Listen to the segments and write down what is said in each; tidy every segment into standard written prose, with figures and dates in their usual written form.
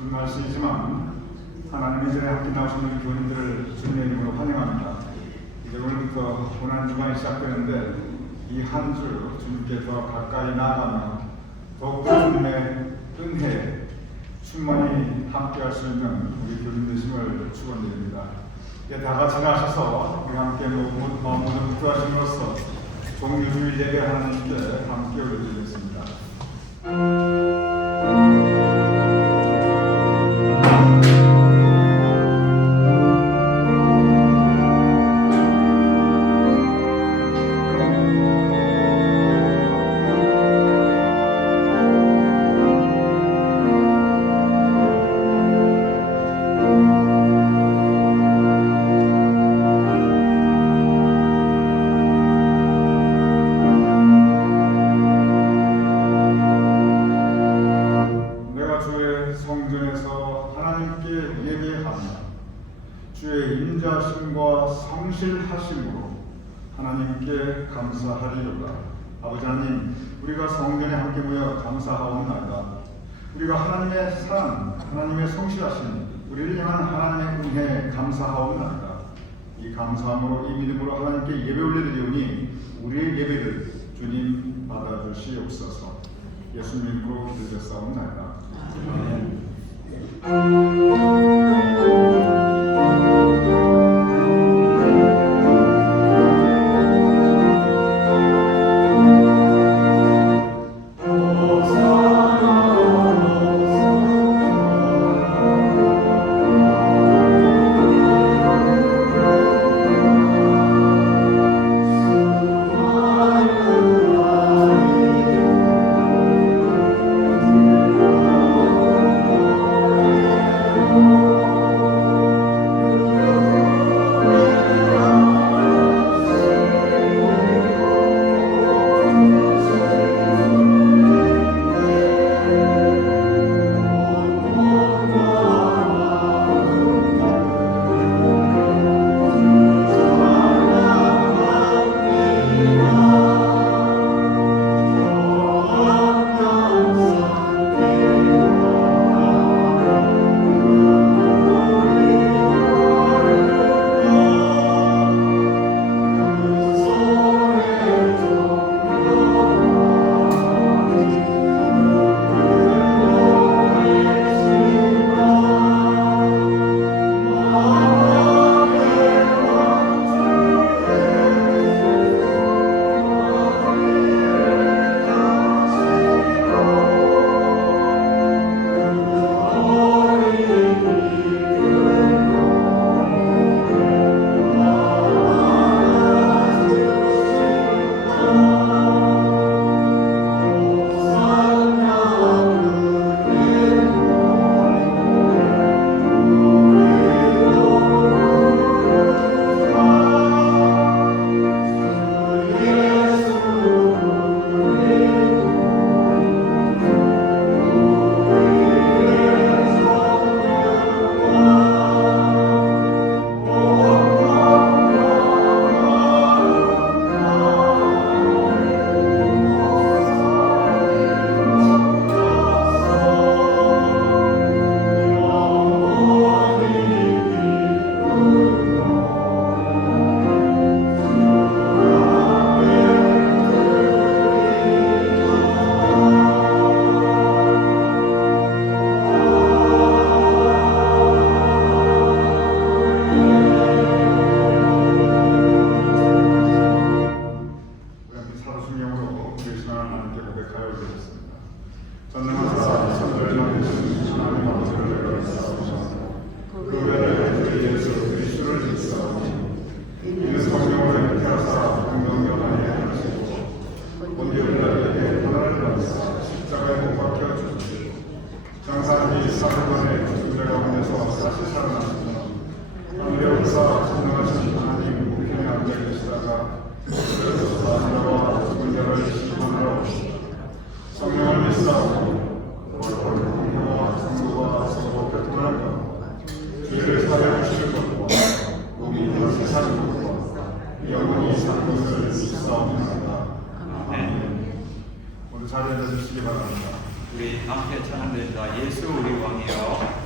추운 날씨이지만 하나님의 전에 함께 나오시는 교인들을 주님의 이름으로 환영합니다. 이제 오늘부터 고난주간이 시작되는데 이 한 주 주님께 더 가까이 나아가며 더욱더 주님의 은혜에 충만히 함께할 수 있는 우리 교인 되심을 축원드립니다. 다 같이 나셔서 우리 함께 마음으로 기도하심으로써 종류주일 예배 하나님께 함께 올려드리겠습니다. 성실하심으로 하나님께 감사하리로다. 아버지 하나님, 우리가 성전에 함께 모여 감사하옵나이다. 우리가 하나님의 사랑, 하나님의 성실하심, 우리를 향한 하나님의 은혜에 감사하옵나이다. 이 감사함으로, 이 믿음으로 하나님께 예배 올려드리오니 우리의 예배를 주님 받아주시옵소서. 예수님 이름으로 기도드렸사옵나이다. 아멘. 자리에 앉아주시기 바랍니다. 우리 함께 찬양드립니다. 예수 우리 왕이여.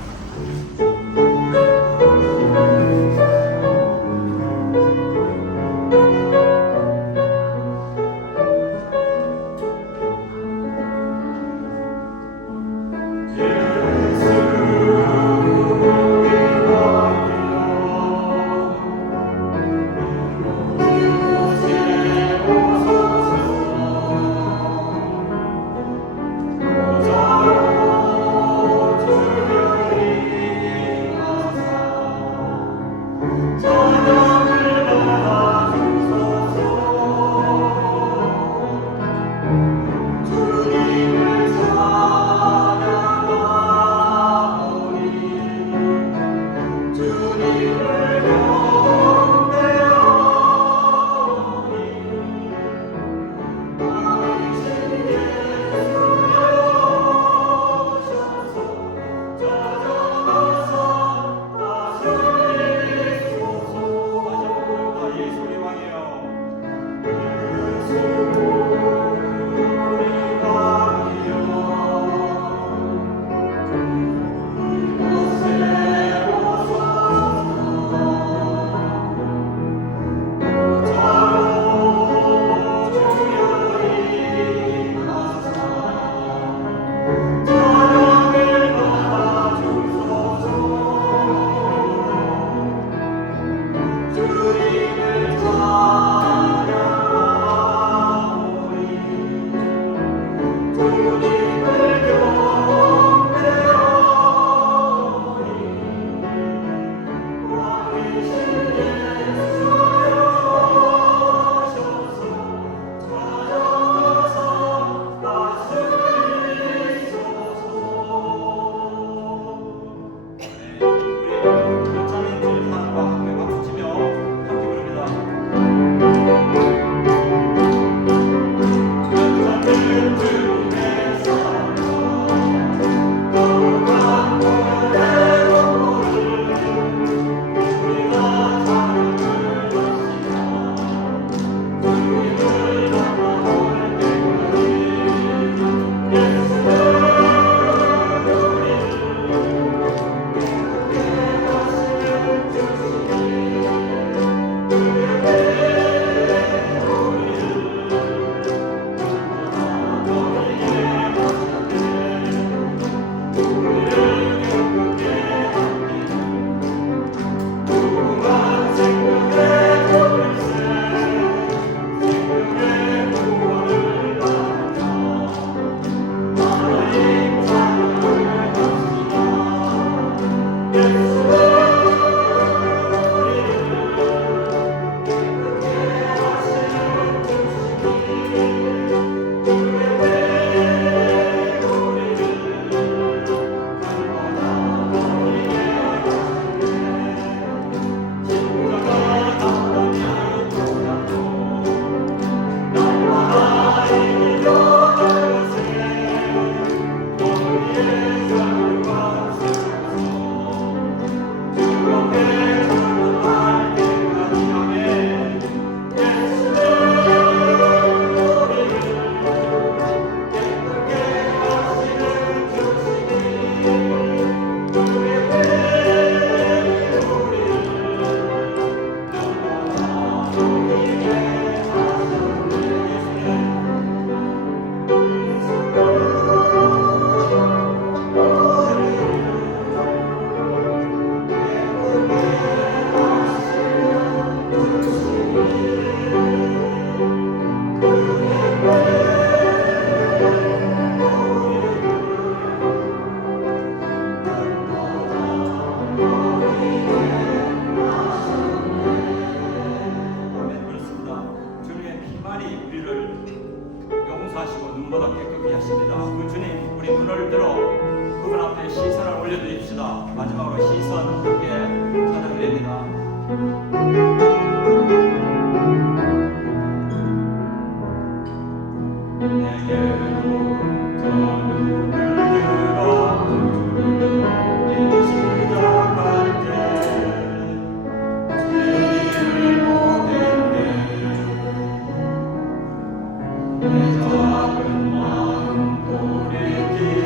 작은 마음 돌이키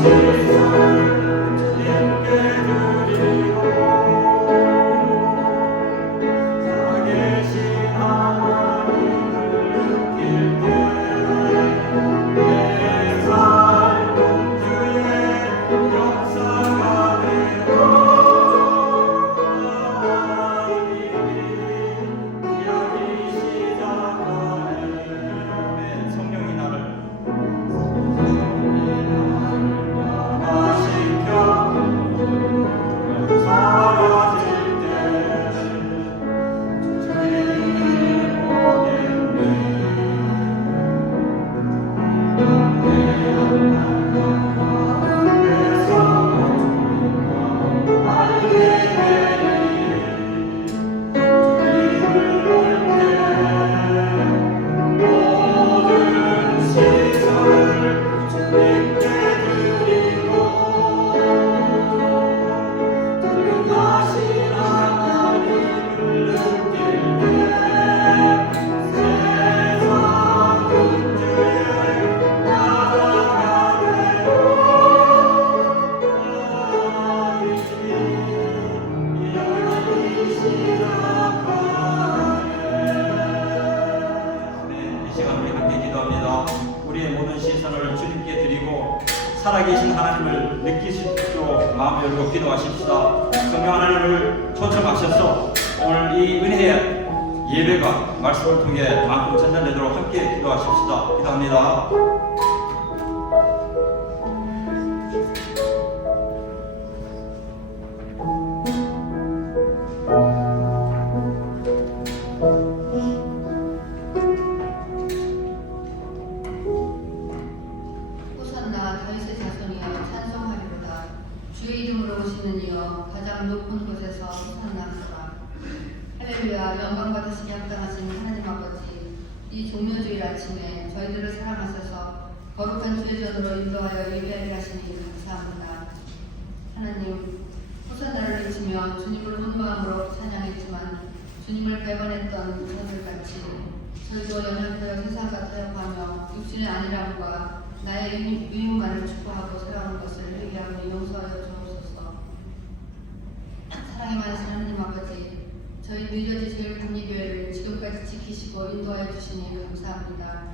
성령이 나를 이 시간 우리 함께 기도합니다. 우리의 모든 시선을 주님께 드리고 살아계신 하나님을 느낄 수 있도록 마음을 열고 기도하십시다. 성령 하나님을 초청하셔서 오늘 이 은혜의 예배가 말씀을 통해 만큼 전달되도록 함께 기도하십시다. 기도합니다. 호산나 다윗의 자손이여 찬송하리로다. 주의 이름으로 오시는 이여 가장 높은 곳에서 호산나소라. 할렐루야. 영광 받으시기 합당하신 하나님 아버지, 이 종료주일 아침에 저희들을 사랑하셔서 거룩한 주의 전으로 인도하여 예배하게 하시니 감사합니다. 하나님, 호산나를 외치며 주님을 혼마음으로 찬양했지만 주님을 배반했던 저들같이 저희도 연약하여 세상과 타협하며 육신의 안일함과 나의 의무만을 추구하고 살아온 것을 회개하고 용서하여 주옵소서. 사랑이 많으신 하나님 아버지, 저희 뉴저지 제일국립교회를 지금까지 지키시고 인도하여 주시니 감사합니다.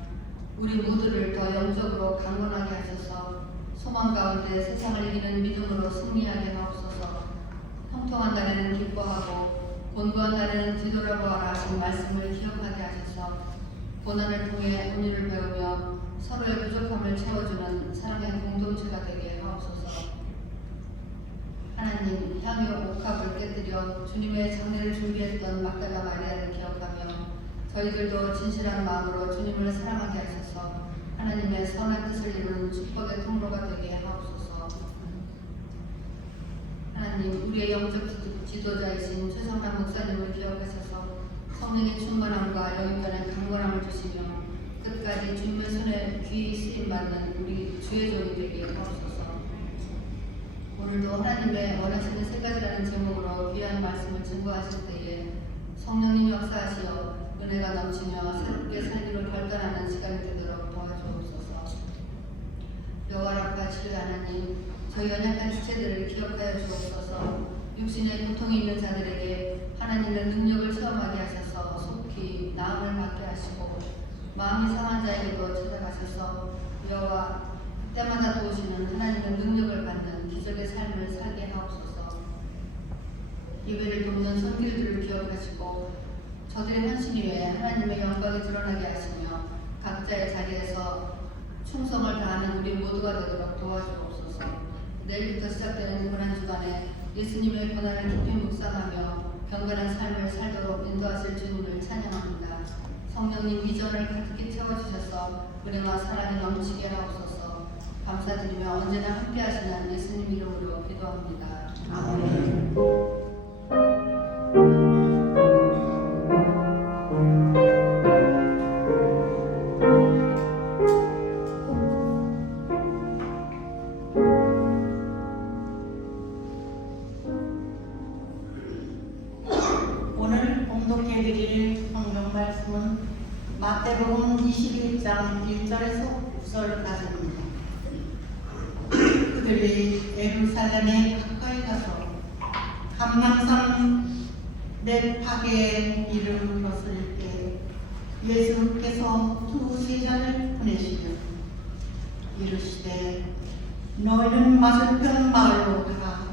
우리 모두를 더 영적으로 강건하게 하셔서 소망 가운데 세상을 이기는 믿음으로 승리하게 하옵소서. 형통한 날에는 기뻐하고 곤고한 날에는 뒤돌아보아라 하신 말씀을 기억하게 하셔서 고난을 통해 은혜를 배우며 서로의 부족함을 채워주는 사랑의 공동체가 되게 하옵소서. 하나님, 향유 옥합을 깨뜨려 주님의 장례를 준비했던 막달라 마리아를 기억하며 저희들도 진실한 마음으로 주님을 사랑하게 하셔서 하나님의 선한 뜻을 이루는 축복의 통로가 되게 하옵소서. 하나님, 우리의 영적 지도자이신 최성남 목사님을 기억하셔서 성령의 충만함과 영육간의 강건함을 주시며 끝까지 주님의 손에 귀히 쓰임받는 우리 주의 종이 되게 하옵소서. 오늘도 하나님의 원하시는 세 가지라는 제목으로 귀한 말씀을 증거하실 때에 성령님 역사하시어 은혜가 넘치며 새롭게 살기로 결단하는 시간이 되도록 도와주옵소서. 여호와라파 주 하나님, 저희 연약한 지체들을 기억하여 주옵소서. 육신의 고통이 있는 자들에게 하나님의 능력을 체험하게 하셔서 속히 나음을 받게 하시고 마음이 상한 자에게도 찾아가셔서 여호와 그때마다 도우시는 하나님의 능력을 받는 기적의 삶을 살게 하옵소서. 예배를 돕는 선교들을 기억하시고 저들의 헌신 위에 하나님의 영광이 드러나게 하시며 각자의 자리에서 충성을 다하는 우리 모두가 되도록 도와주옵소서. 내일부터 시작되는 고난주간에 예수님의 고난을 깊이 묵상하며 경건한 삶을 살도록 인도하실 주님을 찬양합니다. 성령님 위전을 가득히 채워주셔서 은혜와 사랑이 넘치게 하옵소서. 감사드리며 언제나 함께하시는 예수님 이름으로 기도합니다. 아멘. 오늘 봉독해드릴 성경 말씀은 마태복음 21장 1절에서 9절까지입니다. 그들이 예루살렘에 가까이 가서 감람산 벳파게에 이르렀을 때 예수께서 두 제자를 보내시며 이르시되 너희는 맞은편 마을로 가라.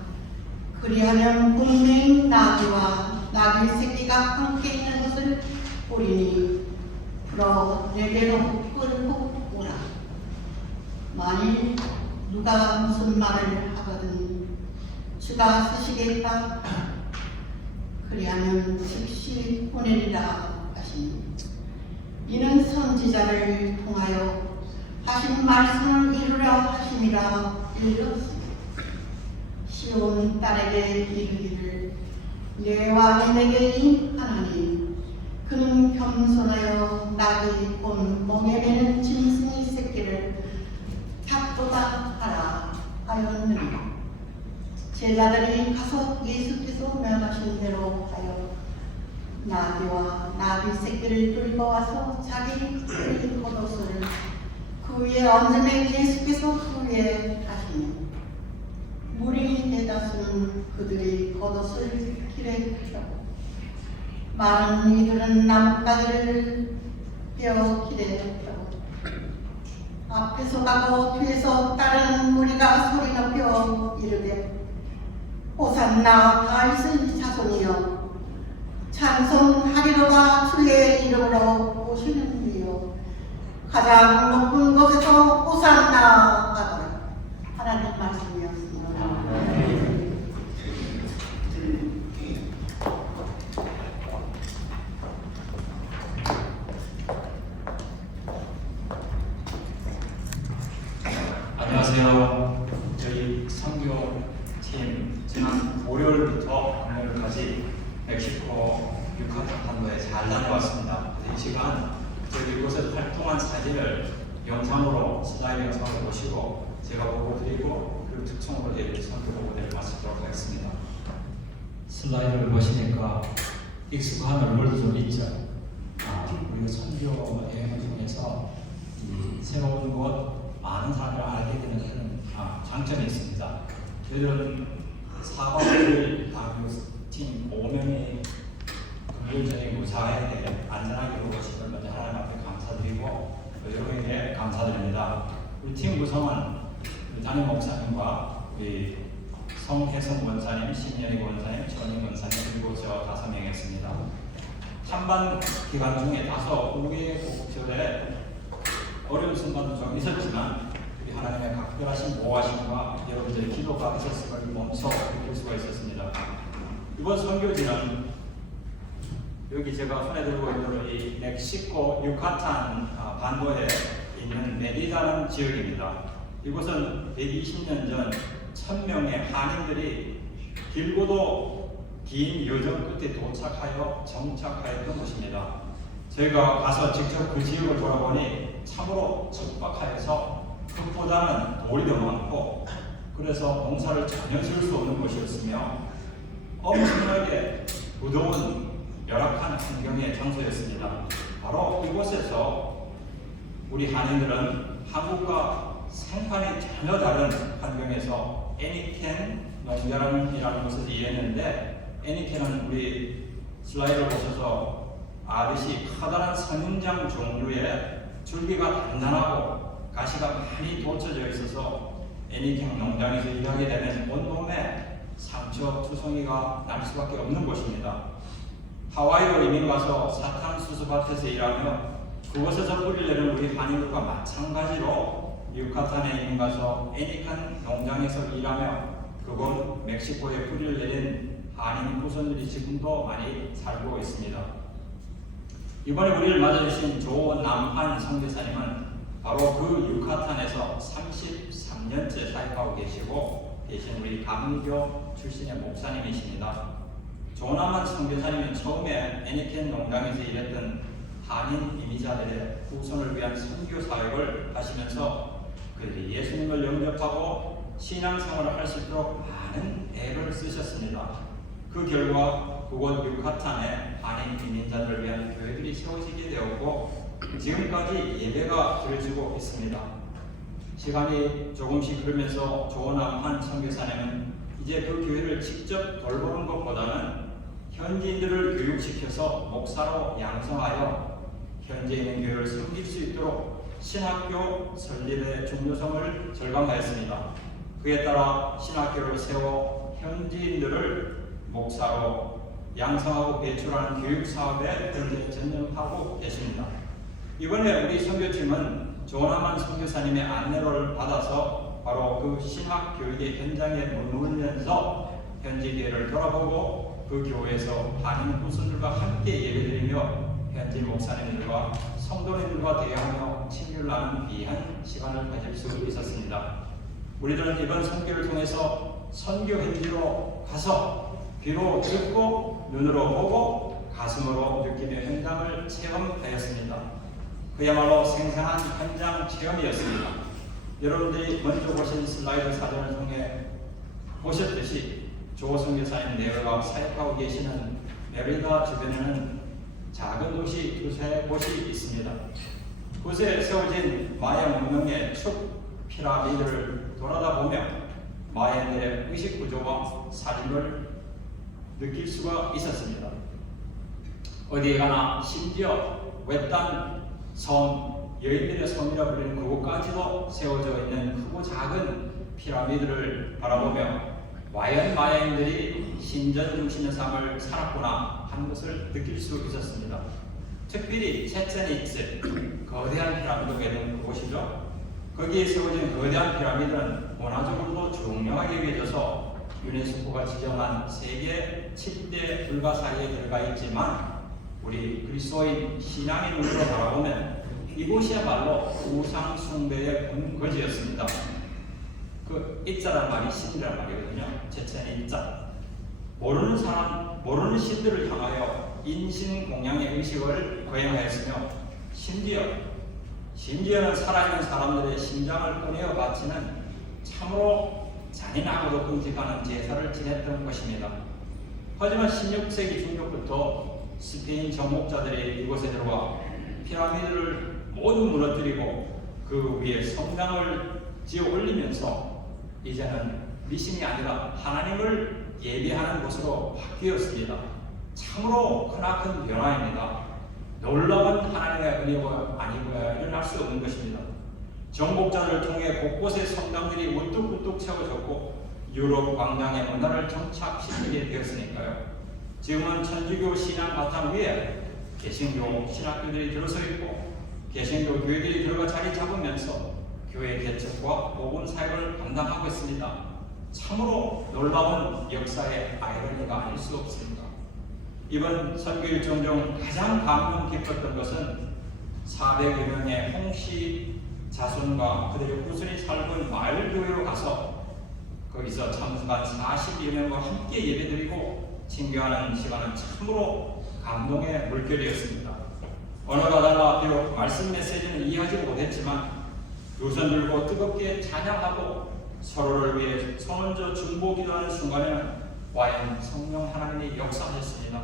그리하면 분명히 나귀와 나귀 새끼가 함께 있는 것을 보리니 불어 내게로 끌고 오라. 만일 누가 무슨 말을 하거든 주가 쓰시겠다. 그리하면 즉시 보내리라 하시니 이는 선지자를 통하여 하신 말씀을 이루려 하심이라 읽었습니다. 시온 딸에게 이르기를 내 왕이 내게 임하나니 그는 겸손하여 낙이 본 멍에 매는 짐승의 새끼를 잡도다 하라 하였느니라. 제자들이 가서 예수께서 명하신 대로 하여 나귀와 나귀 새끼를 끌고 와서 자기 겉옷을 그 위에 얹으매 예수께서 그 위에 하시니 무리 대다수는 그들이 겉옷을 길에 펴고 많은 이들은 나뭇가지를 베어 길에 펴고 앞에서 가고 뒤에서 따르는 무리가 소리 높여 이르되 호산나 다윗의 자손이여 찬송하리로다 주의 이름으로 오시는 이여 가장 높은 곳에서 호산나 하더라. 하나님 말씀이었습니다. 안녕하세요. 저희 선교팀 지난 월요일부터 금요일까지 멕시코 유카탄 반도에 잘 다녀왔습니다. 이 시간 저희 이곳에서 활동한 사진을 영상으로 슬라이드 영상을 보시고 제가 보고 드리고 그 특성으로 저희 선교 보고를 마치도록 하겠습니다. 슬라이드를 보시니까 익숙한 얼굴도 좀 있죠. 우리가 선교 여행을 통해서 새로운 곳 많은 사람을 알게 되는 그런 장점이 있습니다. 저희들은 4박 5일 팀 5명이 금요일전에 무사하게 안전하게 오시는 먼저 하나님 앞에 감사드리고 여러분에게 감사드립니다. 우리 팀 구성은 담임 목사님과 우리 성혜성 원사님, 신현희 원사님, 전임 원사님 그리고 저 5명이었습니다. 찬반 기간 중에 다소 우여곡절에 어려운 순간도 좀 있었지만 우리 하나님의 각별하신 보호하심과 여러분들의 기도가 있었음을 몸소 느낄 수가 있었습니다. 이번 선교지는 여기 제가 손에 들고 있는 이 멕시코 유카탄 반도에 있는 메리다라는 지역입니다. 이곳은 120년 전 1000명의 한인들이 길고도 긴 여정 끝에 도착하여 정착하였던 곳입니다. 저희가 가서 직접 그 지역을 돌아보니 참으로 척박하여서 흙보다는 돌이 더 많고 그래서 농사를 전혀 지을 수 없는 곳이었으며 엄청나게 무더운 열악한 환경의 장소였습니다. 바로 이곳에서 우리 한인들은 한국과 생판이 전혀 다른 환경에서 애니켄 농장이라는 곳에서 일했는데 애니켄은 우리 슬라이드를 보셔서 아듯이 커다란 선인장 종류의 줄기가 단단하고 가시가 많이 돋쳐져 있어서 애니켄 농장에서 일하게 되면 온몸에 상처, 투성이가 날 수밖에 없는 곳입니다. 하와이로 이민 가서 사탕수수밭에서 일하며 그곳에서 뿌리를 내는 우리 한인들과 마찬가지로 유카탄에 이민 가서 애니켄 농장에서 일하며 그곳 멕시코에 뿌리를 내린 한인 후손들이 지금도 많이 살고 있습니다. 이번에 우리를 맞아주신 조남한 선교사님은 바로 그 유카탄에서 33년째 사역하고 계시고 대신 우리 감교 출신의 목사님이십니다. 조남한 선교사님은 처음에 애니켄 농장에서 일했던 한인 이민자들의 후손을 위한 선교 사역을 하시면서 그들이 예수님을 영접하고 신앙생활을 할 수 있도록 많은 애를 쓰셨습니다. 그 결과 그곳 유카탄에 한인 이민자들을 위한 교회들이 세워지게 되었고 지금까지 예배가 드려지고 있습니다. 시간이 조금씩 흐르면서 조원한 선교사님은 이제 그 교회를 직접 돌보는 것보다는 현지인들을 교육시켜서 목사로 양성하여 현지에 있는 교회를 섬길 수 있도록 신학교 설립의 중요성을 절감하였습니다. 그에 따라 신학교를 세워 현지인들을 목사로 양성하고 배출하는 교육 사업에 현재 전념하고 계십니다. 이번에 우리 선교팀은 조남한 선교사님의 안내를 받아서 바로 그 신학 교육의 현장에 머물면서 현지 교회를 돌아보고 그 교회에서 다니는 후손들과 함께 예배드리며 현지 목사님들과 성도님들과 대화하며 친교를 나눈 귀한 시간을 가질 수 있었습니다. 우리들은 이번 선교를 통해서 선교 현지로 가서 귀로 듣고 눈으로 보고 가슴으로 느끼며 현장을 체험하였습니다. 그야말로 생생한 현장 체험이었습니다. 여러분들이 먼저 보신 슬라이드 사진을 통해 보셨듯이 조 선교사님 내외가 사역하고 계시는 메리다 주변에는 작은 도시 두세 곳이 있습니다. 그곳에 세워진 마야 문명의 축 피라미드를 돌아다 보며 마야들의 의식 구조와 살림을 느낄 수가 있었습니다. 어디에 가나 심지어 외딴 섬, 여인들의 섬이라 불리는 그곳까지도 세워져 있는 크고 작은 피라미드를 바라보며 과연 마야인들이 신전 중심의 삶을 살았구나 하는 것을 느낄 수 있었습니다. 특별히 체첸이츠, 거대한 피라미드가 있는 그곳이죠. 거기에 세워진 거대한 피라미드는 문화적으로도 중요하게 여겨져서 유네스코가 지정한 세계 7대 불가 사이에 들어가 있지만 우리 그리스도인 신앙의 눈으로 바라보면 이곳이야말로 우상 숭배의 본거지였습니다. 그 이자란 말이 신이란 말이거든요. 제천의 이자. 모르는 사람, 모르는 신들을 향하여 인신공양의 의식을 거행하였으며 심지어는 살아있는 사람들의 심장을 꺼내어 바치는 참으로 잔인하고도 끔찍한 제사를 지냈던 것입니다. 하지만 16세기 중반부터 스페인 정복자들이 이곳에 들어와 피라미드를 모두 무너뜨리고 그 위에 성당을 지어 올리면서 이제는 미신이 아니라 하나님을 예배하는 곳으로 바뀌었습니다. 참으로 크나큰 변화입니다. 놀라운 하나님의 은혜가 아니고야 일어날 수 없는 것입니다. 정복자들을 통해 곳곳에 성당들이 우뚝우뚝 세워졌고 유럽 광장의 문화를 정착시키게 되었으니까요. 지금은 천주교 신앙 바탕 위에 개신교 신학교들이 들어서 있고 개신교 교회들이 들어가 자리 잡으면서 교회 개척과 복음 사역을 감당하고 있습니다. 참으로 놀라운 역사의 아이러니가 아닐 수 없습니다. 이번 선교 일정 중 가장 감명 깊었던 것은 400여 명의 홍씨 자손과 그들의 후손이 살던 마을교회로 가서 거기서 참석한 40여 명과 함께 예배드리고 친교하는 시간은 참으로 감동의 물결이었습니다. 언어가 달라 비록 말씀 메시지는 이해하지 못했지만 두 손 들고 뜨겁게 찬양하고 서로를 위해 손얹어 중보기도하는 순간에는 과연 성령 하나님이 역사하셨습니다.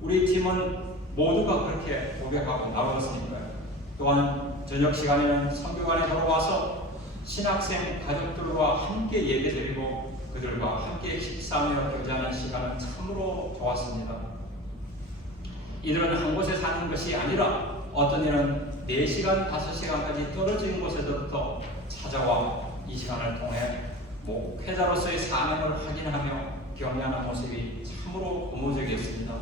우리 팀은 모두가 그렇게 고백하고 나누었으니까요. 또한 저녁 시간에는 선교관에 돌아와서 신학생 가족들과 함께 예배드리고 그들과 함께 식사하며 교제하는 시간은 참으로 좋았습니다. 이들은 한 곳에 사는 것이 아니라 어떤 이는 4시간, 5시간까지 떨어진 곳에서부터 찾아와 이 시간을 통해 목회자로서의 사명을 확인하며 격려하는 모습이 참으로 고무적이었습니다.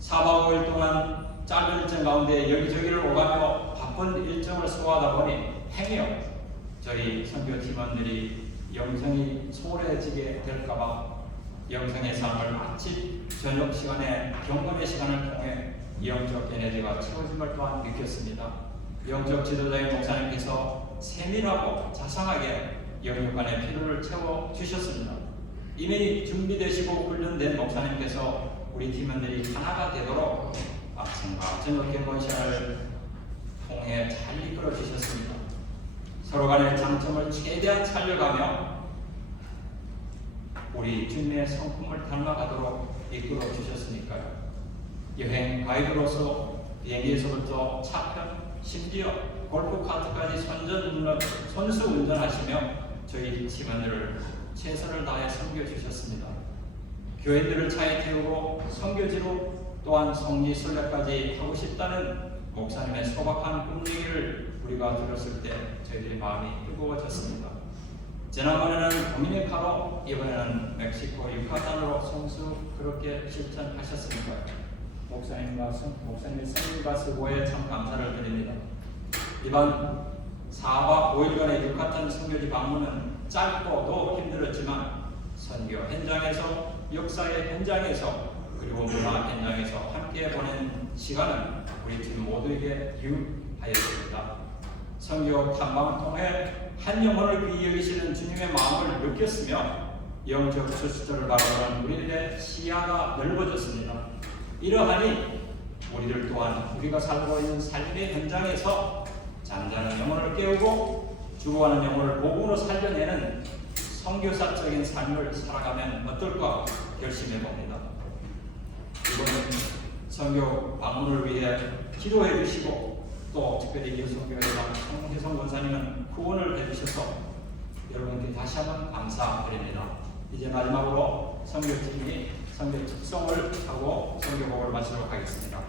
4박 5일 동안 짧은 일정 가운데 여기저기를 오가며 바쁜 일정을 소화하다 보니 행여 저희 선교팀원들이 영성이 소홀해지게 될까봐 영성의 삶을 아침, 저녁 시간에 경건의 시간을 통해 영적 에너지가 채워짐을 또한 느꼈습니다. 영적 지도자의 목사님께서 세밀하고 자상하게 영육간의 필요를 채워주셨습니다. 이미 준비되시고 훈련된 목사님께서 우리 팀원들이 하나가 되도록 아침과 저녁 경건 시간을 통해 잘 이끌어 주셨습니다. 서로 간의 장점을 최대한 살려가며 우리 주님의 성품을 닮아가도록 이끌어 주셨으니까요. 여행 가이드로서 비행기에서부터 차편, 심지어 골프카트까지 선수 운전하시며 저희 팀원들을 최선을 다해 섬겨주셨습니다. 교회들을 차에 태우고 선교지로 또한 성지순례까지 하고 싶다는 목사님의 소박한 꿈 얘기를 우리가 들었을 때 저희들의 마음이 뜨거워졌습니다. 지난번에는 도미니카로, 이번에는 멕시코 유카탄으로 성수 그렇게 실천하셨으니까 목사님의 성과 수고에 참 감사를 드립니다. 이번 4박 5일간의 유카탄 선교지 방문은 짧고도 힘들었지만 선교 현장에서, 역사의 현장에서, 그리고 문화 현장에서 함께 보낸 시간은 우리 팀 모두에게 유익하였습니다. 선교 탐방을 통해 한 영혼을 귀히 여기시는 주님의 마음을 느꼈으며 영적 수수들을 바라보는 우리들의 시야가 넓어졌습니다. 이러하니 우리들 또한 우리가 살고 있는 삶의 현장에서 잠자는 영혼을 깨우고 죽어가는 영혼을 복음으로 살려내는 선교사적인 삶을 살아가면 어떨까 결심해 봅니다. 이번은 선교 방문을 위해 기도해 주시고 또 특별히 이선교회장 송혜성 권사님은 후원을 해주셔서 여러분께 다시 한번 감사드립니다. 이제 마지막으로 선교팀이 선교 특송을 하고 선교복을 마치도록 하겠습니다.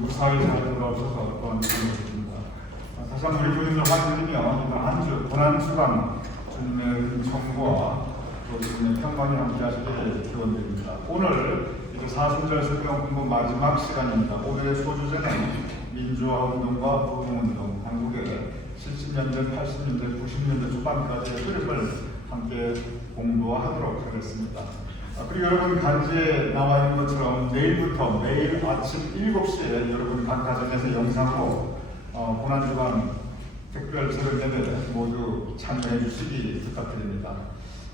무사히 잘 돌아오셔서 또한 감사드립니다. 다시 한번 우리 교인들 환영드리며 이번 한 주 고난 주간 주님의 은총과 또 주님의 평강이 함께 하시길 기원드립니다. 오늘 이제 사순절 성경 공부 마지막 시간입니다. 오늘의 소주제는 민주화 운동과 부흥운동, 한국의 70년대, 80년대, 90년대 초반까지의 흐름을 함께 공부하도록 하겠습니다. 그리고 여러분 간지에 나와 있는 것처럼 내일부터 매일 아침 7시에 여러분 각 가정에서 영상으로 고난주간 특별 설교 예배 모두 참여해 주시기 부탁드립니다.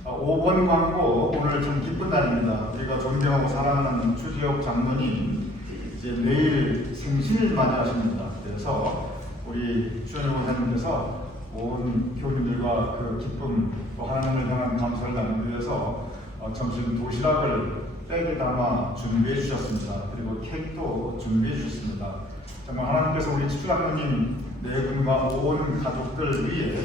5번 광고 오늘 좀 기쁜 날입니다. 우리가 존경하고 사랑하는 주지혁 장로님 이제 내일 생신을 맞이하십니다. 그래서 우리 주연을 원사님께서 온 교민들과 그 기쁨 또 하나님을 향한 감사를 나누기 위해서 점심 도시락을 백에 담아 준비해 주셨습니다. 그리고 케이크도 준비해 주셨습니다. 정말 하나님께서 우리 집주장로님 네 분과 온 가족들 위해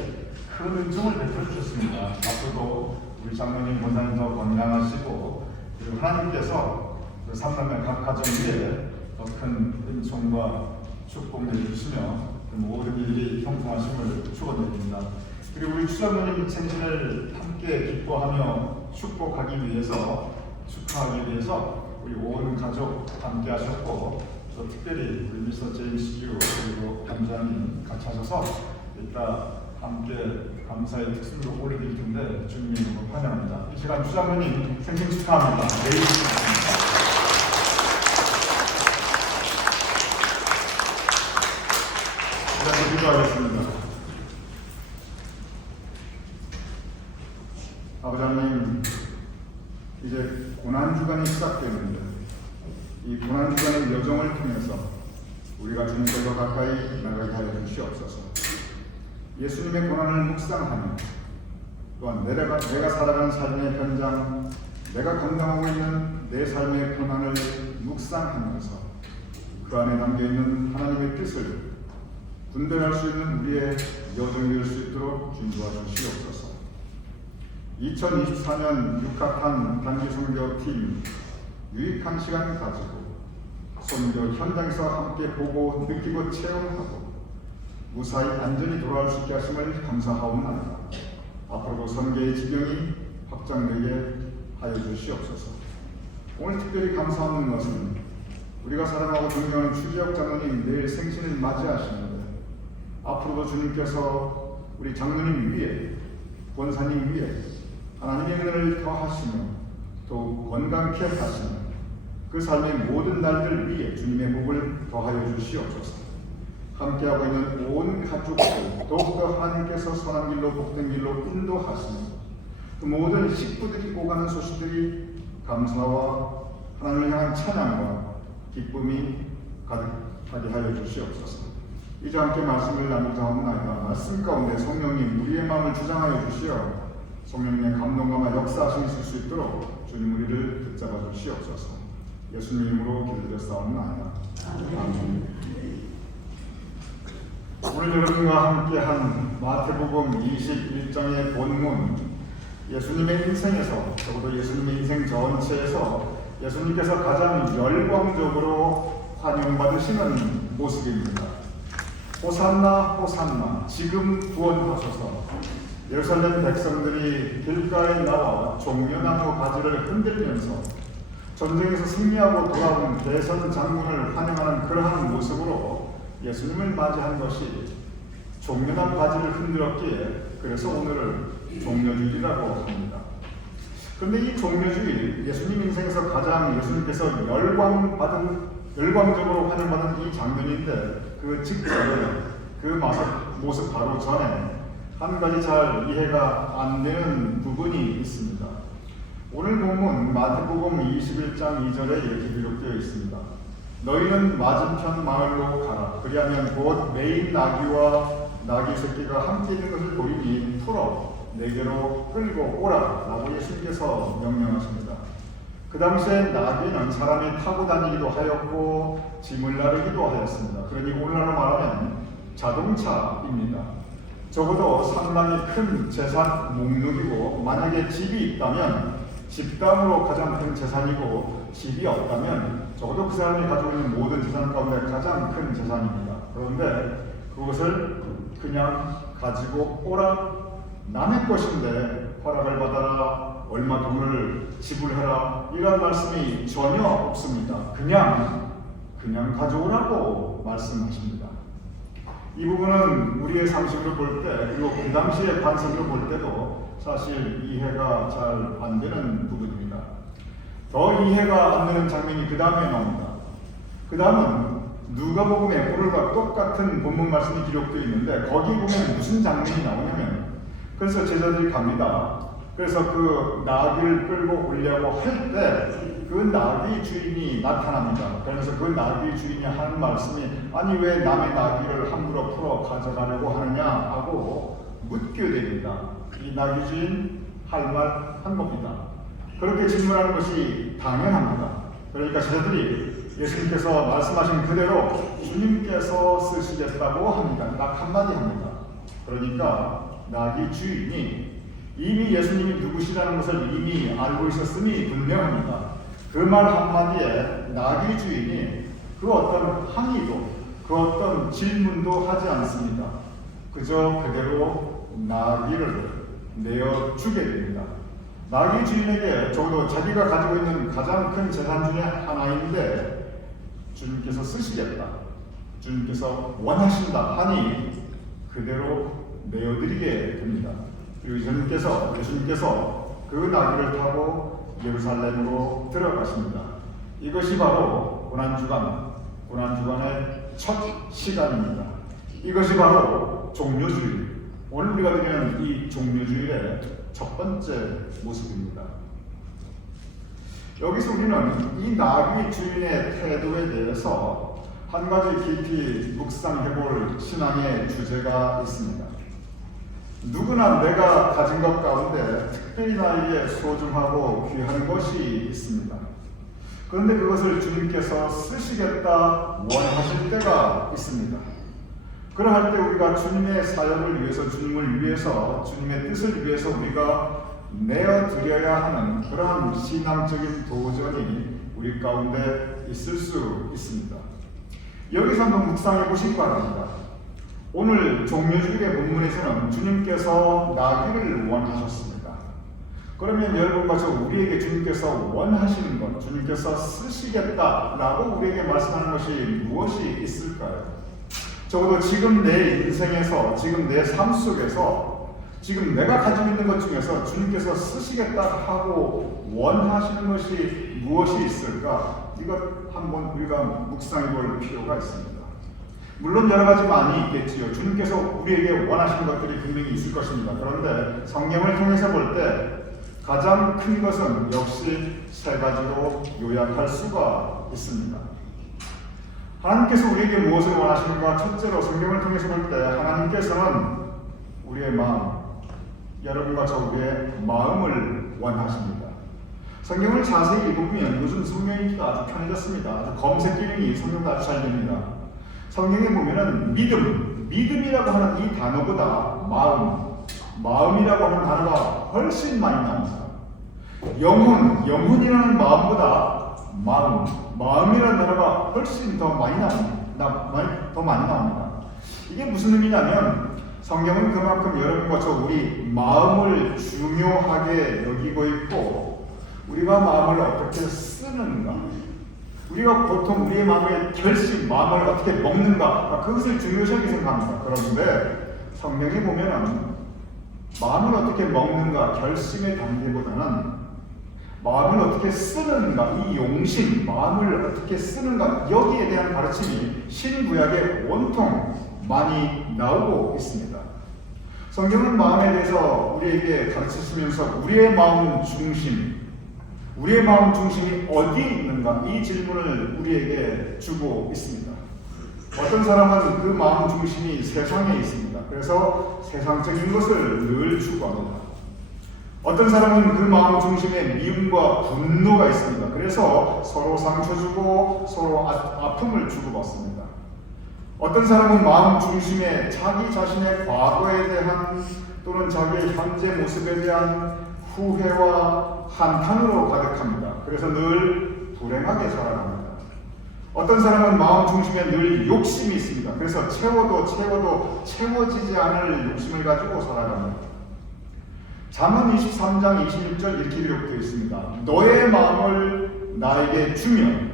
큰 은총을 베풀어 주셨습니다. 앞으로도 우리 장로님 권사님도 건강하시고 그리고 하나님께서 그 삼남매 각 가정 위에 더 큰 은총과 축복 내주시며 그 모든 일들이 형통하심을 축원드립니다. 그리고 우리 주장로님 생신을 함께 기뻐하며 축복하기 위해서 축하하기 위해서 우리 온 가족 함께 하셨고 또 특별히 우리 미스터 제임스 유 그리고 감사님 같이 하셔서 이따 함께 감사의 특수를 올려드릴 텐데 주님의 이름으로 환영합니다. 이 시간 주장로님 생신 축하합니다. 내일 이렇게 기도하겠습니다. 아버지 하나님, 이제 고난주간이 시작되는데 이 고난주간의 여정을 통해서 우리가 주님께서 가까이 나가게 하여 주시옵소서. 예수님의 고난을 묵상하며 또한 내가 살아가는 삶의 현장, 내가 감당하고 있는 내 삶의 고난을 묵상하면서 그 안에 담겨있는 하나님의 뜻을 분별할 수 있는 우리의 여정이 될 수 있도록 주님 도와주시옵소서. 2024년 육학한 단기선교팀 유익한 시간 가지고 선교 현장에서 함께 보고 느끼고 체험하고 무사히 안전히 돌아올 수 있게 하심을 감사하옵나이다. 앞으로도 선교의 지경이 확장되게 하여 주시옵소서. 오늘 특별히 감사하는 것은 우리가 사랑하고 존경하는 추지혁 장로님 내일 생신을 맞이하시는데 앞으로도 주님께서 우리 장로님 위에 권사님 위에 하나님의 은혜를 더하시며 또 건강케 하시며 그 삶의 모든 날들 위에 주님의 복을 더하여 주시옵소서. 함께하고 있는 온 가족들 더욱더 하나님께서 선한 길로 복된 길로 인도하시며 그 모든 식구들이 오가는 소식들이 감사와 하나님을 향한 찬양과 기쁨이 가득하게 하여 주시옵소서. 이제 함께 말씀을 나누자 하옵나이다. 말씀 가운데 성령님 우리의 마음을 주장하여 주시어 성령님의 감동과 역사하심이 있을 수 있도록 주님 우리를 붙잡아 주시옵소서. 예수님 이름으로 기도드렸사옵나이다. 아멘. 오늘 여러분과 함께한 마태복음 21장의 본문, 예수님의 인생에서 적어도 예수님의 인생 전체에서 예수님께서 가장 열광적으로 환영받으시는 모습입니다. 호산나 호산나 지금 구원하소서. 예루살렘 백성들이 길가에 나와 종려나무 가지를 흔들면서 전쟁에서 승리하고 돌아온 대선 장군을 환영하는 그러한 모습으로 예수님을 맞이한 것이 종려나무 가지를 흔들었기에 그래서 오늘을 종려주일이라고 합니다. 그런데 이 종려주일, 예수님 인생에서 가장 예수님께서 열광적으로 환영받은 이 장면인데 그 직전에 그 모습 바로 전에 한 가지 잘 이해가 안 되는 부분이 있습니다. 오늘 본문 마태복음 21장 2절에 이렇게 기록되어 있습니다. 너희는 맞은편 마을로 가라. 그리하면 곧 매인 나귀와 나귀 새끼가 함께 있는 것을 보리니 풀어 내게로 끌고 오라 라고 예수님께서 명령하십니다. 그 당시에 나귀는 사람이 타고 다니기도 하였고 짐을 나르기도 하였습니다. 그러니 오늘날로 말하면 자동차입니다. 적어도 상당히 큰 재산 목록이고 만약에 집이 있다면 집담으로 가장 큰 재산이고 집이 없다면 적어도 그 사람이 가지고 있는 모든 재산 가운데 가장 큰 재산입니다. 그런데 그것을 그냥 가지고 오라, 남의 것인데 허락을 받아라, 얼마 돈을 지불해라 이런 말씀이 전혀 없습니다. 그냥 가져오라고 말씀하십니다. 이 부분은 우리의 상식으로 볼 때 그리고 그 당시의 관습으로 볼 때도 사실 이해가 잘 안 되는 부분입니다. 더 이해가 안 되는 장면이 그 다음에 나옵니다. 그 다음은 누가복음의 오늘과 똑같은 본문 말씀이 기록되어 있는데 거기 보면 무슨 장면이 나오냐면 그래서 제자들이 갑니다. 그래서 그 나귀를 끌고 오려고 할 때 그 나귀 주인이 나타납니다. 그래서 그 나귀 주인이 하는 말씀이 아니 왜 남의 나귀를 함부로 풀어 가져가려고 하느냐 하고 묻게 됩니다. 이 나귀 주인 할 말 한 겁니다. 그렇게 질문하는 것이 당연합니다. 그러니까 제자들이 예수님께서 말씀하신 그대로 주님께서 쓰시겠다고 합니다. 딱 한마디 합니다. 그러니까 나귀 주인이 이미 예수님이 누구시라는 것을 이미 알고 있었음이 분명합니다. 그 말 한마디에 나귀 주인이 그 어떤 항의도 그 어떤 질문도 하지 않습니다. 그저 그대로 나귀를 내어주게 됩니다. 나귀 주인에게 적어도 자기가 가지고 있는 가장 큰 재산 중에 하나인데 주님께서 쓰시겠다, 주님께서 원하신다 하니 그대로 내어드리게 됩니다. 그리고 예수님께서 그 나귀를 타고 예루살렘으로 들어가십니다. 이것이 바로 고난주간의 첫 시간입니다. 이것이 바로 종료주일, 오늘 우리가 드리는 이 종료주일의 첫 번째 모습입니다. 여기서 우리는 이 나귀 주인의 태도에 대해서 한 가지 깊이 묵상해볼 신앙의 주제가 있습니다. 누구나 내가 가진 것 가운데 특별히 나에게 소중하고 귀한 것이 있습니다. 그런데 그것을 주님께서 쓰시겠다 원하실 때가 있습니다. 그러할 때 우리가 주님의 사역을 위해서, 주님을 위해서, 주님의 뜻을 위해서 우리가 내어드려야 하는 그러한 신앙적인 도전이 우리 가운데 있을 수 있습니다. 여기서 한번 묵상해 보시기 바랍니다. 오늘 종료주일의 본문에서는 주님께서 나귀를 원하셨습니다. 그러면 여러분과 저 우리에게 주님께서 원하시는 것, 주님께서 쓰시겠다라고 우리에게 말씀하는 것이 무엇이 있을까요? 적어도 지금 내 인생에서, 지금 내 삶 속에서, 지금 내가 가지고 있는 것 중에서 주님께서 쓰시겠다 하고 원하시는 것이 무엇이 있을까? 이것 한번 우리가 묵상해 볼 필요가 있습니다. 물론 여러 가지 많이 있겠지요. 주님께서 우리에게 원하시는 것들이 분명히 있을 것입니다. 그런데 성경을 통해서 볼 때 가장 큰 것은 역시 세 가지로 요약할 수가 있습니다. 하나님께서 우리에게 무엇을 원하시는가? 첫째로 성경을 통해서 볼 때 하나님께서는 우리의 마음, 여러분과 저 우리의 마음을 원하십니다. 성경을 자세히 읽으면 요즘 성경 읽기가 아주 편해졌습니다. 아주 검색 기능이 성경도 아주 잘 됩니다. 성경에 보면은 믿음이라고 하는 이 단어보다 마음이라고 하는 단어가 훨씬 많이 나옵니다. 영혼이라는 마음보다 마음이라는 단어가 훨씬 더 많이 나옵니다. 이게 무슨 의미냐면 성경은 그만큼 여러분과 저 우리 마음을 중요하게 여기고 있고 우리가 마음을 어떻게 쓰는가, 우리가 보통 우리의 마음의 결심, 마음을 어떻게 먹는가, 그것을 중요시하게 생각합니다. 그런데 성경에 보면은 마음을 어떻게 먹는가, 결심의 단계보다는 마음을 어떻게 쓰는가, 이 용신, 마음을 어떻게 쓰는가, 여기에 대한 가르침이 신구약에 온통 많이 나오고 있습니다. 성경은 마음에 대해서 우리에게 가르치시면서 우리의 마음 중심이 어디 있는가, 이 질문을 우리에게 주고 있습니다. 어떤 사람은 그 마음 중심이 세상에 있습니다. 그래서 세상적인 것을 늘 추구합니다. 어떤 사람은 그 마음 중심에 미움과 분노가 있습니다. 그래서 서로 상처 주고 서로 아픔을 주고받습니다. 어떤 사람은 마음 중심에 자기 자신의 과거에 대한 또는 자기의 현재 모습에 대한 후회와 한탄으로 가득합니다. 그래서 늘 불행하게 살아갑니다. 어떤 사람은 마음 중심에 늘 욕심이 있습니다. 그래서 채워도 채워지지 않을 욕심을 가지고 살아갑니다. 잠언 23장 21절 이렇게 기록되어 있습니다. 너의 마음을 나에게 주면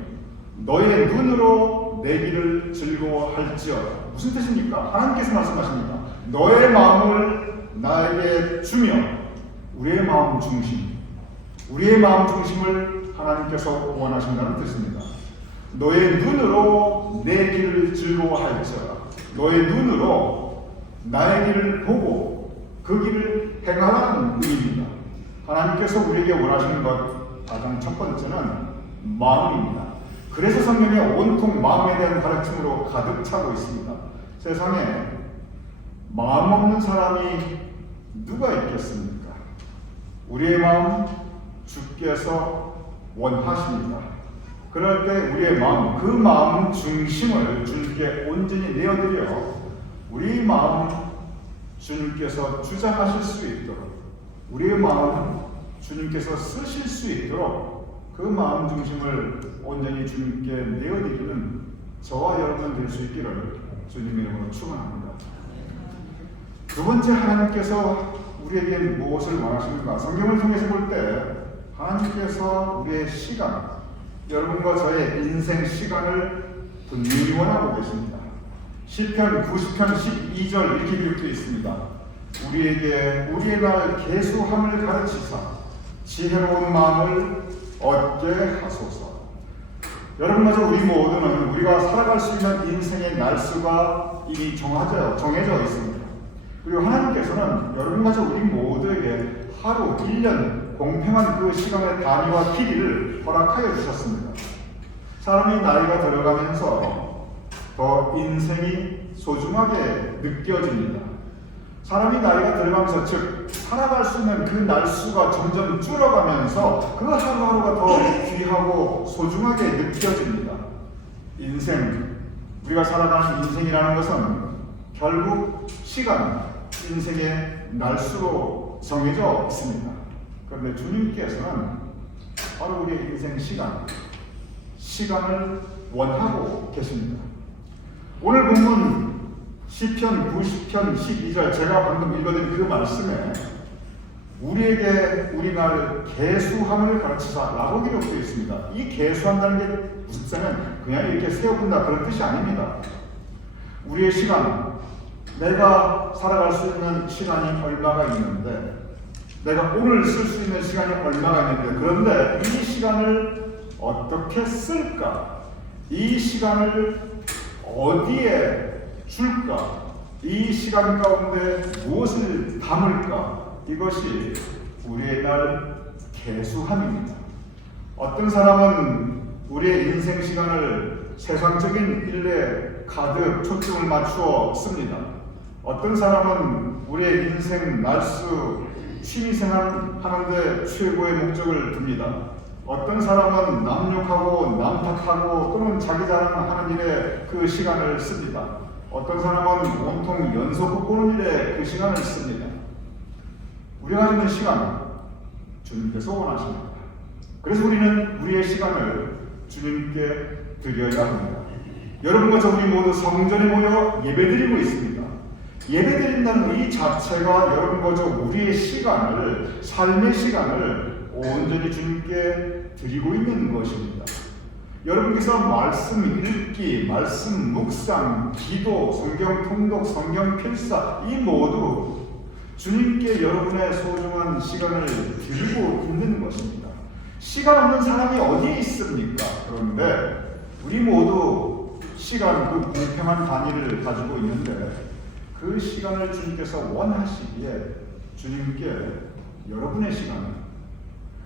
너의 눈으로 내 길을 즐거워할지어다. 무슨 뜻입니까? 하나님께서 말씀하십니다. 너의 마음을 나에게 주면 우리의 마음 중심을 하나님께서 원하신다는 뜻입니다. 너의 눈으로 내 길을 즐거워할지어다. 너의 눈으로 나의 길을 보고 그 길을 행하라는 의미입니다. 하나님께서 우리에게 원하시는 것 가장 첫 번째는 마음입니다. 그래서 성경에 온통 마음에 대한 가르침으로 가득 차고 있습니다. 세상에 마음 없는 사람이 누가 있겠습니까? 우리의 마음 주께서 원하십니다. 그럴 때 우리의 마음, 그 마음 중심을 주님께 온전히 내어드려 우리 마음 주님께서 주장하실 수 있도록, 우리의 마음 주님께서 쓰실 수 있도록 그 마음 중심을 온전히 주님께 내어드리는 저와 여러분 될 수 있기를 주님의 이름으로 축원합니다. 두 번째, 하나님께서 우리에게 무엇을 원하십니까? 성경을 통해서 볼 때 하나님께서 우리의 시간, 여러분과 저의 인생 시간을 분명히 원하고 계십니다. 시편 90편 12절 이렇게 기록되어 있습니다. 우리에게 우리의 날 계수함을 가르치사 지혜로운 마음을 얻게 하소서. 여러분마저 우리 모두는 우리가 살아갈 수 있는 인생의 날수가 이미 정해져 있습니다. 그리고 하나님께서는 여러분마저 우리 모두에게 하루, 1년 공평한 그 시간의 단위와 길이를 허락하여 주셨습니다. 사람이 나이가 들어가면서 더 인생이 소중하게 느껴집니다. 사람이 나이가 들어가면서 즉 살아갈 수 있는 그 날수가 점점 줄어가면서 그 하루하루가 더 귀하고 소중하게 느껴집니다. 인생, 우리가 살아가는 인생이라는 것은 결국 시간, 인생의 날수로 정해져 있습니다. 그런데 주님께서는 바로 우리의 인생 시간을 원하고 계십니다. 오늘 본문 시편 90편 12절 제가 방금 읽어드린 그 말씀에 우리에게 우리 날 계수함을 가르치사 라고 기록되어 있습니다. 이 계수한다는 게 무슨 뜻이냐면 그냥 이렇게 세워본다 그런 뜻이 아닙니다. 우리의 시간, 내가 살아갈 수 있는 시간이 얼마가 있는데 내가 오늘 쓸 수 있는 시간이 얼마가 있는데 그런데 이 시간을 어떻게 쓸까? 이 시간을 어디에 줄까? 이 시간 가운데 무엇을 담을까? 이것이 우리의 날 계수함입니다. 어떤 사람은 우리의 인생 시간을 세상적인 일에 가득 초점을 맞추어 씁니다. 어떤 사람은 우리의 인생 날수, 취미생활 하는데 최고의 목적을 둡니다. 어떤 사람은 남욕하고 남탓하고 또는 자기 자랑하는 일에 그 시간을 씁니다. 어떤 사람은 온통 연속극 보는 일에 그 시간을 씁니다. 우리가 있는 시간 주님께서 원하십니다. 그래서 우리는 우리의 시간을 주님께 드려야 합니다. 여러분과 저 우리 모두 성전에 모여 예배드리고 있습니다. 예배드린다는 이 자체가 여러분과 저 우리의 시간을, 삶의 시간을 온전히 주님께 드리고 있는 것입니다. 여러분께서 말씀 읽기, 말씀 묵상, 기도, 성경 통독, 성경 필사 이 모두 주님께 여러분의 소중한 시간을 드리고 있는 것입니다. 시간 없는 사람이 어디에 있습니까? 그런데 우리 모두 시간, 그 공평한 단위를 가지고 있는데 그 시간을 주님께서 원하시기에 주님께 여러분의 시간을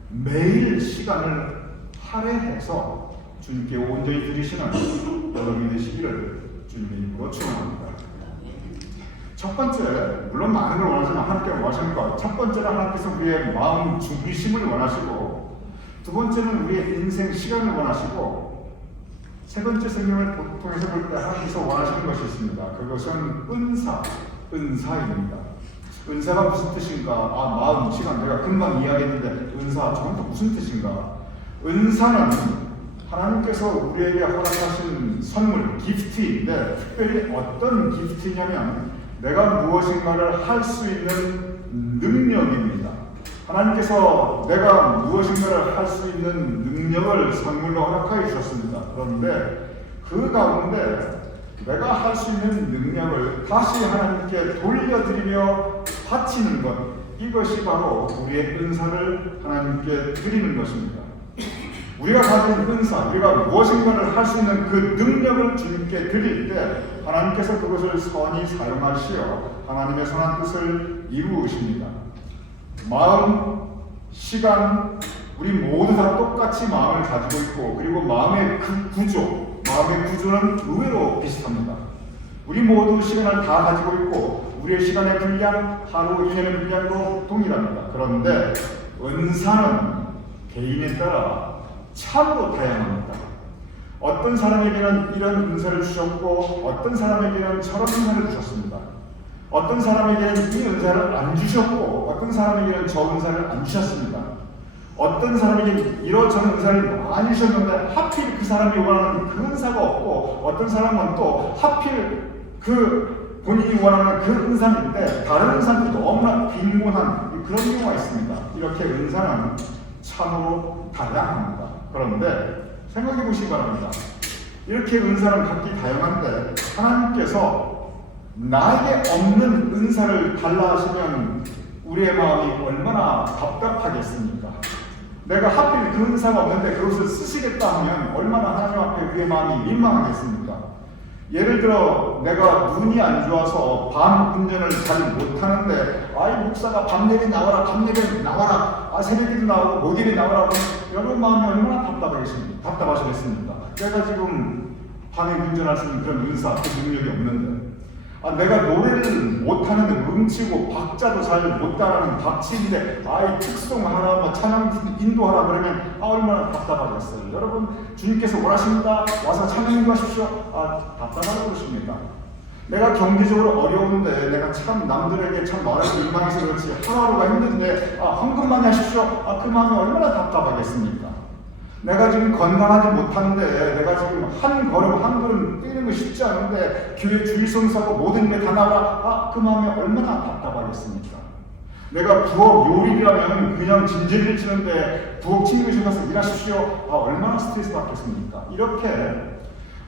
매일 시간을 할애해서 주님께 온전히 드리시는 여러분이 되시기를 주님의 이름으로 축원합니다. 첫 번째, 물론 많은 걸 원하지만 하나님께서 원하십니까? 첫 번째는 하나님께서 우리의 마음 중심을 원하시고 두 번째는 우리의 인생 시간을 원하시고 세 번째 성경을 통해서 볼 때 하나님께서 원하시는 것이 있습니다. 그것은 은사입니다. 은사가 무슨 뜻인가? 마음, 시간 내가 금방 이야기했는데 은사 정확히 무슨 뜻인가? 은사는 하나님께서 우리에게 허락하신 선물, 기프트인데 특별히 어떤 기프트냐면 내가 무엇인가를 할 수 있는 능력입니다. 하나님께서 내가 무엇인가를 할 수 있는 능력을 선물로 허락하여 주셨습니다. 그런데 그 가운데 내가 할 수 있는 능력을 다시 하나님께 돌려드리며 바치는 것, 이것이 바로 우리의 은사를 하나님께 드리는 것입니다. 우리가 가진 은사, 우리가 무엇인가를 할 수 있는 그 능력을 주님께 드릴 때 하나님께서 그것을 선히 사용하시어 하나님의 선한 뜻을 이루십니다. 마음, 시간, 우리 모두 다 똑같이 마음을 가지고 있고 그리고 마음의 그 마음의 구조는 의외로 비슷합니다. 우리 모두 시간을 다 가지고 있고 우리의 시간의 분량, 하루, 1년의 분량도 동일합니다. 그런데 은사는 개인에 따라 참으로 다양합니다. 어떤 사람에게는 이런 은사를 주셨고 어떤 사람에게는 저런 은사를 주셨습니다. 어떤 사람에게는 이 은사를 안 주셨고 어떤 사람에게는 저 은사를 안 주셨습니다. 어떤 사람에게는 이러저런 은사를 많이 주셨는데 하필 그 사람이 원하는 그 은사가 없고 어떤 사람은 또 하필 그 본인이 원하는 그 은사인데 다른 은사는 너무나 빈곤한 그런 경우가 있습니다. 이렇게 은사는 참으로 다양합니다. 그런데 생각해 보시기 바랍니다. 이렇게 은사는 각기 다양한데 하나님께서 나에게 없는 은사를 달라 하시면 우리의 마음이 얼마나 답답하겠습니까? 내가 하필 그 은사가 없는데 그것을 쓰시겠다 하면 얼마나 하나님 앞에 우리의 마음이 민망하겠습니까? 예를 들어 내가 눈이 안 좋아서 밤 운전을 잘 못하는데 이 목사가 밤 내리 나와라, 밤 내리 나와라, 새벽에도 나오고 모델이 나오라고 여러분 마음이 얼마나 답답하시겠습니까? 내가 지금 밤에 운전할 수 있는 그런 은사, 그 능력이 없는데 내가 노래를 못하는데 뭉치고 박자도 잘 못 따라하는 박치인데 이 특송 하나 뭐 찬양 인도하라 그러면 얼마나 답답하겠어요. 여러분 주님께서 원하십니다. 와서 찬양 인도하십시오. 답답하다고 그러십니까? 내가 경제적으로 어려운데 내가 참 남들에게 참 말하기 민망해서 그렇지 하루하루가 힘든데 헌금만 하십시오. 그 마음이 얼마나 답답하겠습니까? 내가 지금 건강하지 못한데 내가 지금 한 걸음 뛰는 거 쉽지 않은데 교회 주일성사고 모든 게 다 나와 그 마음이 얼마나 답답하겠습니까? 내가 부엌 요리라면 그냥 진저리를 치는데 부엌 친구에 가서 일하십시오. 얼마나 스트레스 받겠습니까? 이렇게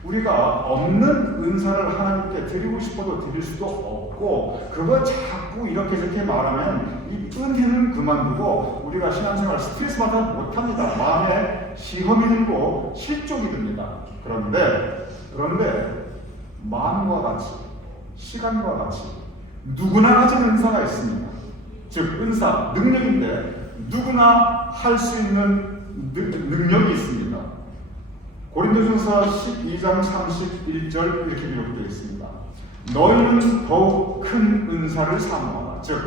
우리가 없는 은사를 하나님께 드리고 싶어도 드릴 수도 없고 그거 자꾸 이렇게 저렇게 말하면 이 은혜는 그만두고 우리가 신앙생활 스트레스 받아 못합니다. 마음에 시험이 들고 실족이 듭니다. 그런데 마음과 같이 시간과 같이 누구나 가진 은사가 있습니다. 즉 은사, 능력인데 누구나 할 수 있는 능력이 있습니다. 고린도전서 12장 31절 이렇게 기록되어 있습니다. 너희는 더욱 큰 은사를 사모하라. 즉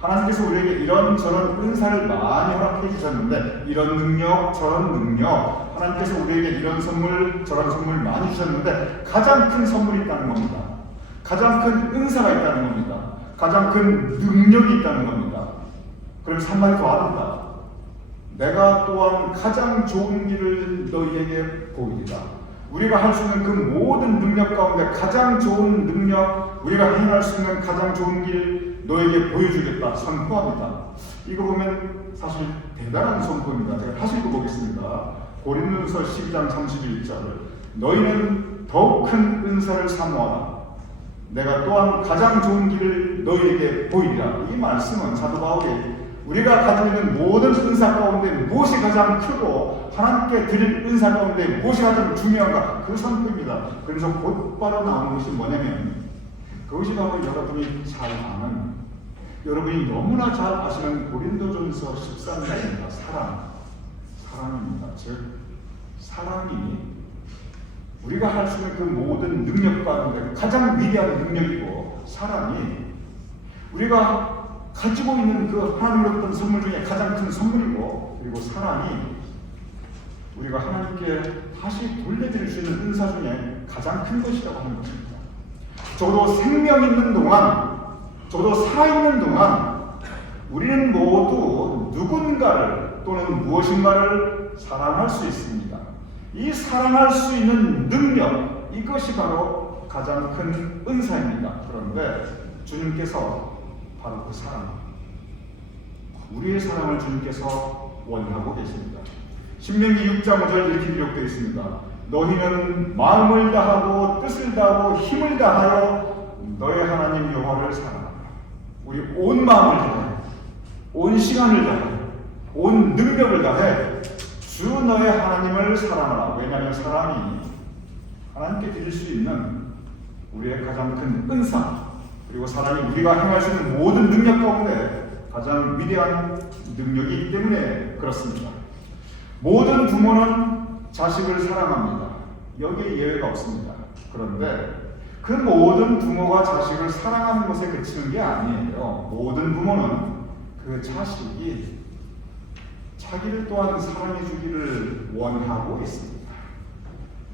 하나님께서 우리에게 이런저런 은사를 많이 허락해 주셨는데 이런 능력 저런 능력 하나님께서 우리에게 이런 선물 저런 선물 많이 주셨는데 가장 큰 선물이 있다는 겁니다. 가장 큰 은사가 있다는 겁니다. 가장 큰 능력이 있다는 겁니다. 그럼 한마디 더 합니다. 내가 또한 가장 좋은 길을 너희에게 보이리라. 우리가 할 수 있는 그 모든 능력 가운데 가장 좋은 능력, 우리가 행할 수 있는 가장 좋은 길 너에게 보여주겠다 선포합니다. 이거 보면 사실 대단한 선포입니다. 제가 다시 읽어보겠습니다. 고린도전서 12장 31절 너희는 더욱 큰 은사를 사모하라. 내가 또한 가장 좋은 길을 너희에게 보이리라. 이 말씀은 사도 바울이 우리가 가지고 있는 모든 은사 가운데 무엇이 가장 크고 하나님께 드릴 은사 가운데 무엇이 가장 중요한가 그 선포입니다. 그래서 곧바로 나오는 것이 뭐냐면 그것이 바로 여러분이 잘 아는 여러분이 너무나 잘 아시는 고린도전서 13장입니다. 사랑입니다. 즉 사랑이 우리가 할 수 있는 그 모든 능력 가운데 가장 위대한 능력이고 사랑이 우리가 가지고 있는 그 하나님으로부터 선물 중에 가장 큰 선물이고 그리고 사랑이 우리가 하나님께 다시 돌려드릴 수 있는 은사 중에 가장 큰 것이라고 하는 것입니다. 적어도 생명 있는 동안 적어도 살아있는 동안 우리는 모두 누군가를 또는 무엇인가를 사랑할 수 있습니다. 이 사랑할 수 있는 능력 이것이 바로 가장 큰 은사입니다. 그런데 주님께서 바로 그 사랑, 우리의 사랑을 주님께서 원하고 계십니다. 신명기 6장 5절 이렇게 기록되어 있습니다. 너희는 마음을 다하고 뜻을 다하고 힘을 다하여 너의 하나님 여호와를 사랑하라. 우리 온 마음을 다해, 온 시간을 다해, 온 능력을 다해 주 너의 하나님을 사랑하라. 왜냐하면 사랑이 하나님께 드릴 수 있는 우리의 가장 큰 은사 그리고 사랑이 우리가 행할 수 있는 모든 능력 가운데 가장 위대한 능력이기 때문에 그렇습니다. 모든 부모는 자식을 사랑합니다. 여기에 예외가 없습니다. 그런데 그 모든 부모가 자식을 사랑하는 것에 그치는 게 아니에요. 모든 부모는 그 자식이 자기를 또한 사랑해 주기를 원하고 있습니다.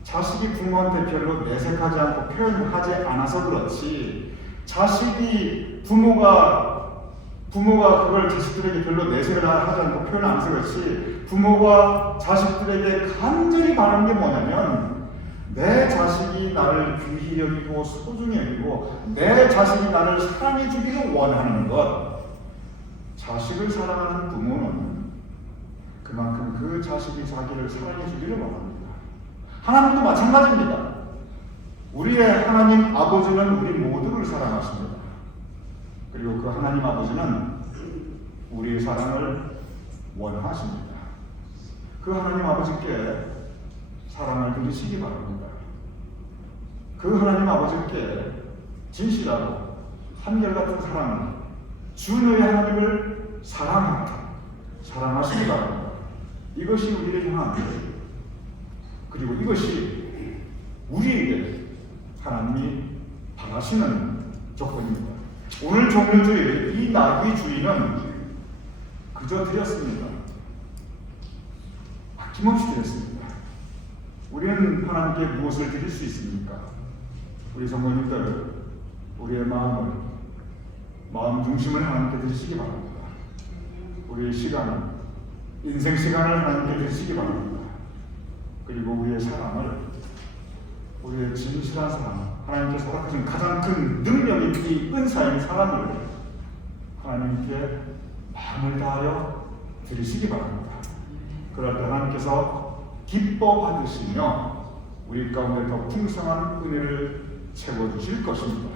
자식이 부모한테 별로 내색하지 않고 표현하지 않아서 그렇지 자식이 부모가 그걸 자식들에게 별로 내색을 하지 않고 표현 안 해서 그렇지 부모가 자식들에게 간절히 바라는 게 뭐냐면 내 자식이 나를 귀히 여기고 소중히 여기고 내 자식이 나를 사랑해 주기를 원하는 것. 자식을 사랑하는 부모는 그만큼 그 자식이 자기를 사랑해 주기를 원합니다. 하나님도 마찬가지입니다. 우리의 하나님 아버지는 우리 모두를 사랑하십니다. 그리고 그 하나님 아버지는 우리의 사랑을 원하십니다. 그 하나님 아버지께 사랑을 드리시기 바랍니다. 그 하나님 아버지께 진실하고 한결같은 사랑을 주 너의 하나님을 사랑하시기 바랍니다. 이것이 우리를 향한 그리고 이것이 우리에게 하나님이 바라시는 조건입니다. 오늘 종료주일 이 나귀 주인은 그저 드렸습니다. 아낌없이 드렸습니다. 우리는 하나님께 무엇을 드릴 수 있습니까? 우리 성도님들, 우리의 마음 중심을 하나님께 드리시기 바랍니다. 우리의 시간, 인생 시간을 하나님께 드리시기 바랍니다. 그리고 우리의 사랑을, 우리의 진실한 사랑, 하나님께서 허락하신 가장 큰 능력인 이 은사인 사랑을 하나님께 마음을 다하여 드리시기 바랍니다. 그럴 때 하나님께서 기뻐 받으시며 우리 가운데 더 풍성한 은혜를 채워주실 것입니다.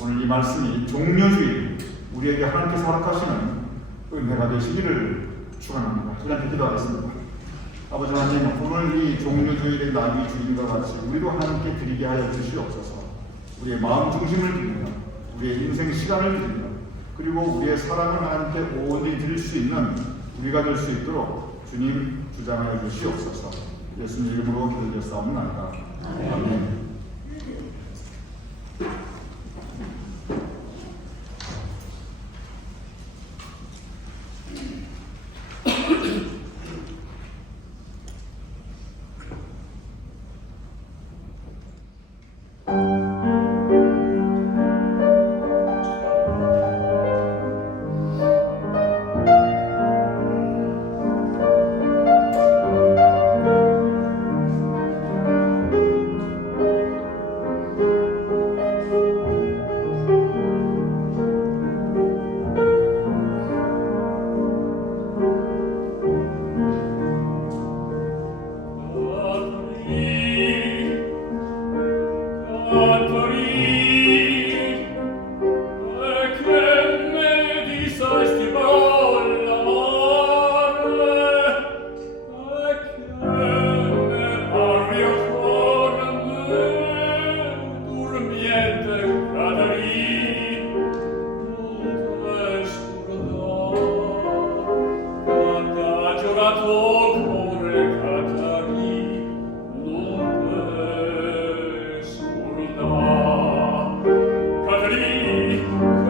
오늘 이 말씀이 종료주일 우리에게 하나님께서 허락하시는 은혜가 되시기를 축원합니다. 우리한테 기도하겠습니다. 아버지 하나님, 오늘 이 종료주일의 나귀 주인과 같이 우리도 하나님께 드리게 하여 주시옵소서. 우리의 마음 중심을 드리며 우리의 인생 시간을 드리며 그리고 우리의 사랑을 하나님께 온전히 드릴 수 있는 우리가 될 수 있도록 주님 주장하여 주시옵소서. 예수님 이름으로 기도드렸사옵나이다. 아멘.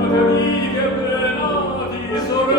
Caderi che pena di sorella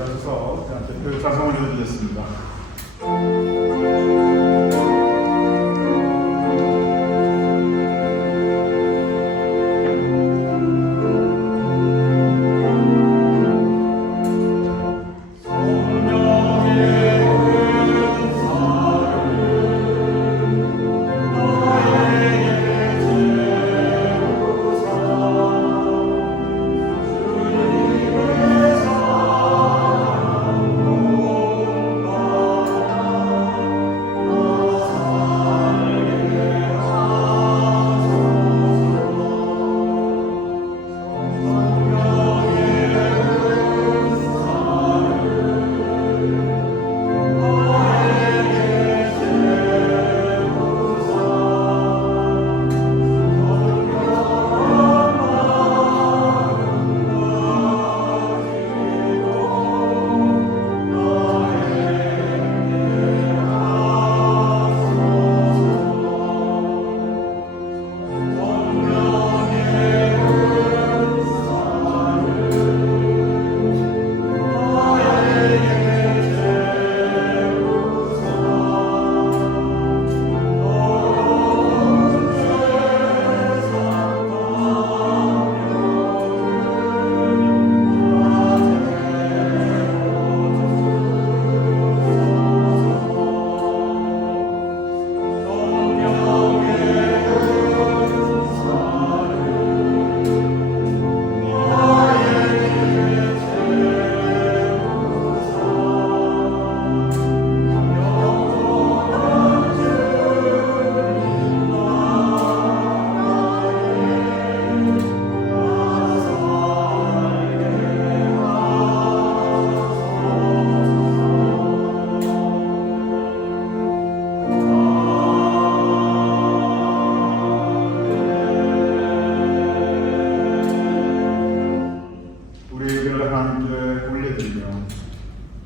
일어서서 대표 찬송을 드리겠습니다.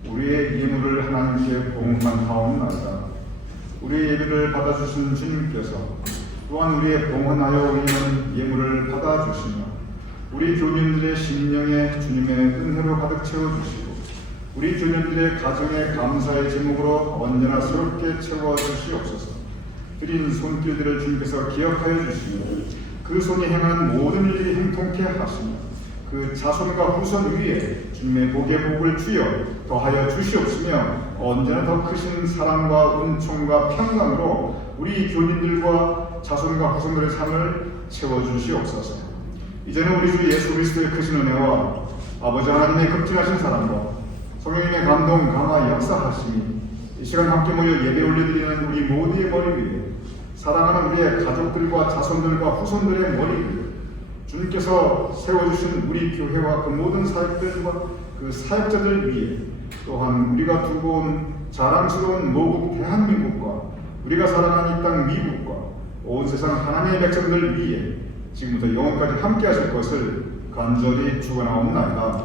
우리의 예물을 하나님께 봉헌하옵나이다. 우리의 예배를 받아주신 주님께서 또한 우리의 봉헌하여 올리는 예물을 받아주시며 우리 교민들의 심령에 주님의 은혜로 가득 채워주시고 우리 교민들의 가정의 감사의 제목으로 언제나 새롭게 채워주시옵소서. 드린 손길들을 주님께서 기억하여 주시며 그 손이 행한 모든 일이 행통케 하시며 그 자손과 후손 위에 주님의 복의 복을 주여 더하여 주시옵시며 언제나 더 크신 사랑과 은총과 평강으로 우리 교민들과 자손과 후손들의 삶을 채워주시옵소서. 이제는 우리 주 예수 그리스도의 크신 은혜와 아버지 하나님의 극진하신 사랑과 성령님의 감동 강화 역사하심이 이 시간 함께 모여 예배 올려드리는 우리 모두의 머리 위에 사랑하는 우리의 가족들과 자손들과 후손들의 머리 위에 주님께서 세워주신 우리 교회와 그 모든 사역들과 그 사역자들 위에 또한 우리가 두고 온 자랑스러운 모국 대한민국과 우리가 사랑하는 이 땅 미국과 온 세상 하나님의 백성들 위에 지금부터 영원까지 함께 하실 것을 간절히 축원하옵나이다.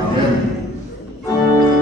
아멘.